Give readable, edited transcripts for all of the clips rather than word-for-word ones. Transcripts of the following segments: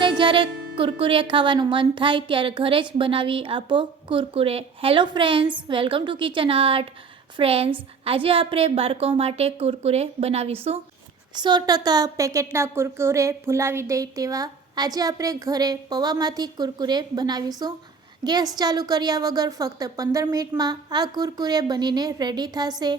બાળકોને જ્યારે કુરકુરે ખાવાનું મન થાય ત્યારે ઘરે જ બનાવી આપો Kurkure. Hello friends, welcome to kitchen art. Friends, આજે આપણે બાળકો માટે કુરકુરે બનાવીશું. 100% પેકેટના કુરકુરે ભૂલાવી દે તેવા આજે આપણે ઘરે પૌવામાંથી કુરકુરે બનાવીશું. ગેસ ચાલુ કર્યા વગર ફક્ત 15 મિનિટમાં આ કુરકુરે બનીને રેડી થશે.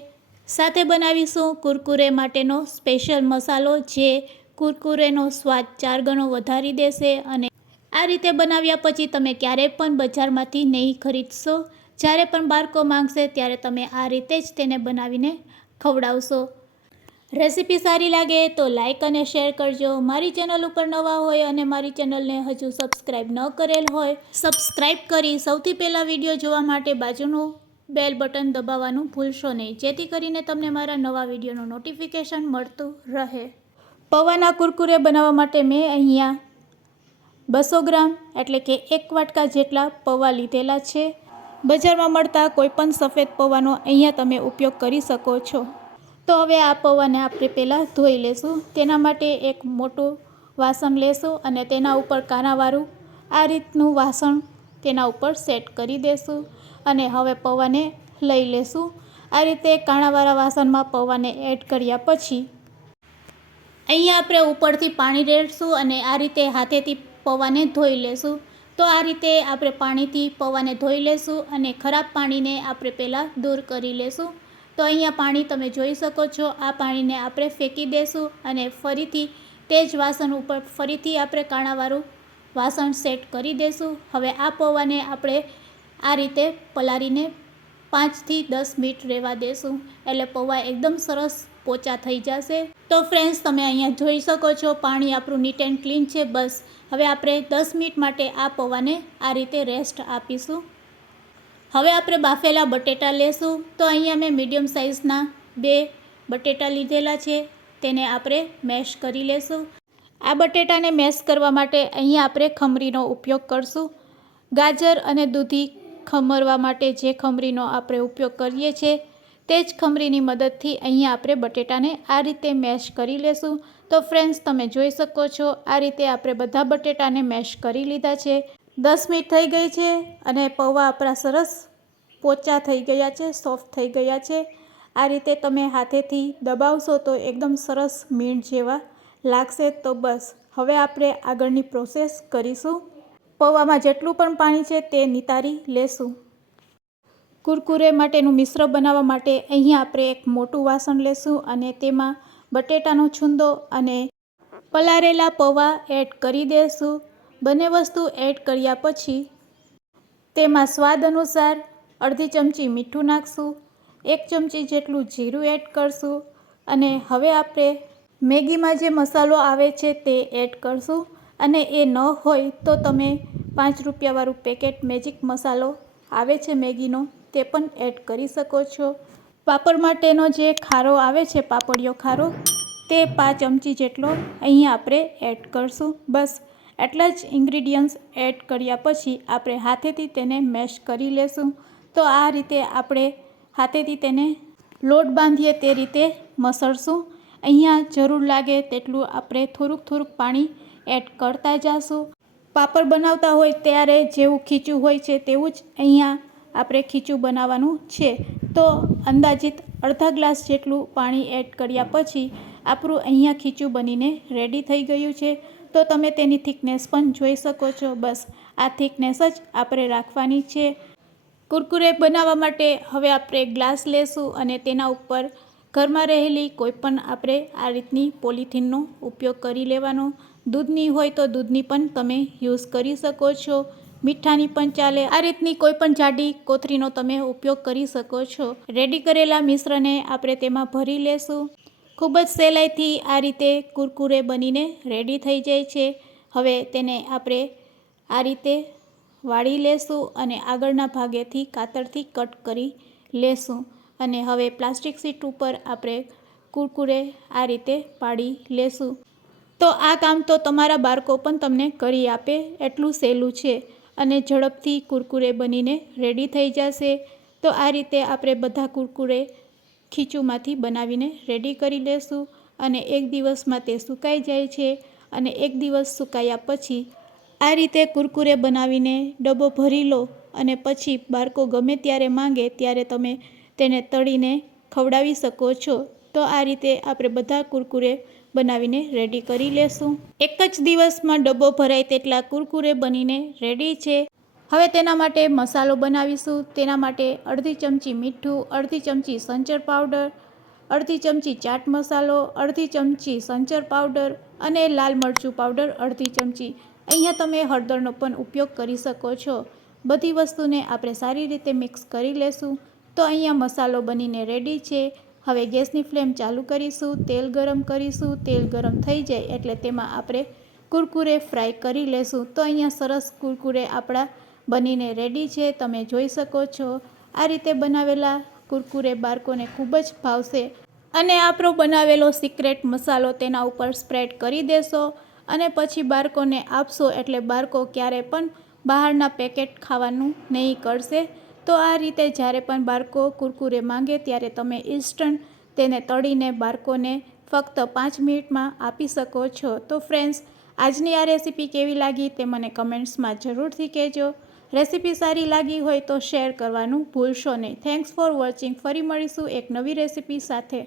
સાથે બનાવીશું કુરકુરે માટેનો સ્પેશિયલ મસાલો જે કુરકુરેનો સ્વાદ 4 ગણો વધારી દેશે. અને આ રીતે બનાવ્યા પછી તમે ક્યારેય પણ બજારમાંથી નહીં ખરીદશો. જ્યારે પણ બાળકો માંગશે ત્યારે તમે આ રીતે જ તેને બનાવીને ખવડાવશો. રેસીપી સારી લાગે તો લાઇક અને શેર કરજો. મારી ચેનલ ઉપર નવા હોય અને મારી ચેનલને હજુ સબસ્ક્રાઈબ ન કરેલ હોય, સબસ્ક્રાઈબ કરી સૌથી પહેલાં વિડીયો જોવા માટે બાજુનું બેલ બટન દબાવવાનું ભૂલશો નહીં, જેથી કરીને તમને મારા નવા વિડીયોનું નોટિફિકેશન મળતું રહે. પૌવાના કુરકુરે બનાવવા માટે મેં અહીંયા 200 ગ્રામ એટલે કે 1 વાટકા જેટલા પૌવા લીધેલા છે. બજારમાં મળતા કોઈપણ સફેદ પૌવાનો અહીંયા તમે ઉપયોગ કરી શકો છો. તો હવે આ પૌવાને આપણે પહેલાં ધોઈ લેશું. તેના માટે એક મોટું વાસણ લેશું અને તેના ઉપર કાણાવાળું આ રીતનું વાસણ તેના ઉપર સેટ કરી દેશું. અને હવે પૌવાને લઈ લેશું. આ રીતે કાણાવાળા વાસણમાં પૌવાને એડ કર્યા પછી અહીંયા આપણે ઉપરથી પાણી રેડશું અને આ રીતે હાથેથી પૌવાને ધોઈ લેશું. તો આ રીતે આપણે પાણીથી પૌવાને ધોઈ લેશું અને ખરાબ પાણીને આપણે પહેલાં દૂર કરી લેશું. તો અહીંયા પાણી તમે જોઈ શકો છો. આ પાણીને આપણે ફેંકી દેશું અને ફરીથી તે જ વાસણ ઉપર ફરીથી આપણે કાણાવાળું વાસણ સેટ કરી દેશું. હવે આ પૌવાને આપણે આ રીતે પલાળીને 5 થી 10 મિનિટ રહેવા દેશું. એટલે પૌવા એકદમ સરસ પોચા થઈ જશે. તો ફ્રેન્ડ્સ, તમે અહીંયા જોઈ શકો છો પાણી આપણું નીટ એન્ડ ક્લીન છે. બસ હવે આપણે 10 મિનિટ માટે આ પૌવાને આ રીતે રેસ્ટ આપીશું. હવે આપણે બાફેલા બટેટા લેશું. તો અહીંયા મેં મીડિયમ સાઇઝના 2 બટેટા લીધેલા છે. તેને આપણે મેશ કરી લેશું. આ બટેટાને મેશ કરવા માટે અહીંયા આપણે ખમરીનો ઉપયોગ કરશું. ગાજર અને દૂધી ખમરવા માટે જે ખમરીનો આપણે ઉપયોગ કરીએ છીએ તે જ ખમરીની મદદથી અહીંયા આપણે બટેટાને આ રીતે મેશ કરી લેશું. તો ફ્રેન્ડ્સ, તમે જોઈ શકો છો આ રીતે આપણે બધા બટેટાને મેશ કરી લીધા છે. 10 મિનિટ થઈ ગઈ છે અને પૌવા આપણા સરસ પોચા થઈ ગયા છે, સોફ્ટ થઈ ગયા છે. આ રીતે તમે હાથેથી દબાવશો તો એકદમ સરસ મીણ જેવા લાગશે. તો બસ હવે આપણે આગળની પ્રોસેસ કરીશું. પૌવામાં જેટલું પણ પાણી છે તે નિતારી લેશું. કુરકુરે માટેનું મિશ્ર બનાવવા માટે અહીંયા આપણે એક મોટું વાસણ લેશું અને તેમાં બટેટાનો છૂંદો અને પલાળેલા પૌવા એડ કરી દેશું. બંને વસ્તુ એડ કર્યા પછી તેમાં સ્વાદ અનુસાર અડધી ચમચી મીઠું નાખશું, 1 ચમચી જેટલું જીરું એડ કરશું અને હવે આપણે મેગીમાં જે મસાલો આવે છે તે એડ કરશું. અને એ ન હોય તો તમે 5 રૂપિયાવાળું પેકેટ મેજિક મસાલો આવે છે મેગીનો, તે પણ એડ કરી શકો છો. પાપડ માટેનો જે ખારો આવે છે, પાપડિયો ખારો, તે 5 ચમચી જેટલો અહીંયા આપણે એડ કરશું. બસ એટલા જ ઇન્ગ્રીડિયન્ટ્સ એડ કર્યા પછી આપણે હાથેથી તેને મેશ કરી લેશું. તો આ રીતે આપણે હાથેથી તેને લોટ બાંધીએ તે રીતે મસળશું. અહીંયા જરૂર લાગે તેટલું આપણે થોડુંક પાણી એડ કરતા જઈશું. પાપડ બનાવતા હોય ત્યારે જેવું ખીચું હોય છે તેવું જ અહીંયા આપણે ખીચું બનાવવાનું છે. તો અંદાજિત અડધા ગ્લાસ જેટલું પાણી એડ કર્યા પછી આપણું અહીંયા ખીચું બનીને રેડી થઈ ગયું છે. તો તમે તેની થિકનેસ પણ જોઈ શકો છો. બસ આ થિકનેસ જ આપણે રાખવાની છે. કુરકુરે બનાવવા માટે હવે આપણે ગ્લાસ લેશું અને તેના ઉપર ઘરમાં રહેલી કોઈપણ આપણે આ રીતની પોલિથીનનો ઉપયોગ કરી લેવાનો. દૂધની હોય તો દૂધની પણ તમે યુઝ કરી શકો છો, મીઠાની પણ ચાલે. આ રીતની કોઈપણ જાડી કોથળીનો તમે ઉપયોગ કરી શકો છો. રેડી કરેલા મિશ્રણને આપણે તેમાં ભરી લેશું. ખૂબ જ સહેલાઈથી આ રીતે કુરકુરે બનીને રેડી થઈ જાય છે. હવે તેને આપણે આ રીતે વાળી લેશું અને આગળના ભાગેથી કાતરથી કટ કરી લેશું. અને હવે પ્લાસ્ટિક શીટ ઉપર આપણે કુરકુરે આ રીતે પાડી લેશું. તો આ કામ તો તમારા બાળકો પણ તમને કરી આપે એટલું સહેલું છે અને ઝડપથી કુરકુરે બનીને રેડી થઈ જશે. તો આ રીતે આપણે બધા કુરકુરે ખીચુંમાંથી બનાવીને રેડી કરી લેશું અને 1 દિવસમાં તે સુકાઈ જાય છે અને 1 દિવસ સુકાયા પછી આ રીતે કુરકુરે બનાવીને ડબ્બો ભરી લો અને પછી બાળકો ગમે ત્યારે માંગે ત્યારે તમે તેને તળીને ખવડાવી શકો છો. તો આ રીતે આપણે બધા કુરકુરે બનાવીને રેડી કરી લેશું. એક જ દિવસમાં ડબ્બો ભરાય તેટલા કુરકુરે બનીને રેડી છે. હવે તેના માટે મસાલો બનાવીશું. તેના માટે અડધી ચમચી મીઠું, અડધી ચમચી સંચર પાવડર, અડધી ચમચી ચાટ મસાલો, અડધી ચમચી સંચર પાવડર અને લાલ મરચું પાવડર અડધી ચમચી. અહીંયા તમે હળદરનો પણ ઉપયોગ કરી શકો છો. બધી વસ્તુને આપણે સારી રીતે મિક્સ કરી લેશું. તો અહીંયા મસાલો બનીને રેડી છે. હવે ગેસની ફ્લેમ ચાલુ કરીશું, તેલ ગરમ કરીશું. તેલ ગરમ થઈ જાય એટલે તેમાં આપણે કુરકુરે ફ્રાય કરી લેશું. તો અહીંયા સરસ કુરકુરે આપણા બનીને રેડી છે. તમે જોઈ શકો છો આ રીતે બનાવેલા કુરકુરે બાળકોને ખૂબ જ ભાવશે. અને આપણો બનાવેલો સિક્રેટ મસાલો તેના ઉપર સ્પ્રેડ કરી દેશો અને પછી બાળકોને આપશો એટલે બાળકો ક્યારે પણ બહારના પેકેટ ખાવાનું નહીં કરશે. તો આ રીતે જ્યારે પણ બાળકો કુરકુરે માંગે ત્યારે તમે ઇન્સ્ટન્ટ તેને તળીને બાળકોને ફક્ત 5 મિનિટમાં આપી શકો છો. તો ફ્રેન્ડ્સ, આજની આ રેસીપી કેવી લાગી તે મને કમેન્ટ્સમાં જરૂરથી કહેજો. રેસીપી સારી લાગી હોય તો શેર કરવાનું ભૂલશો નહીં. Thanks for watching. ફરી મળીશું એક નવી રેસીપી સાથે.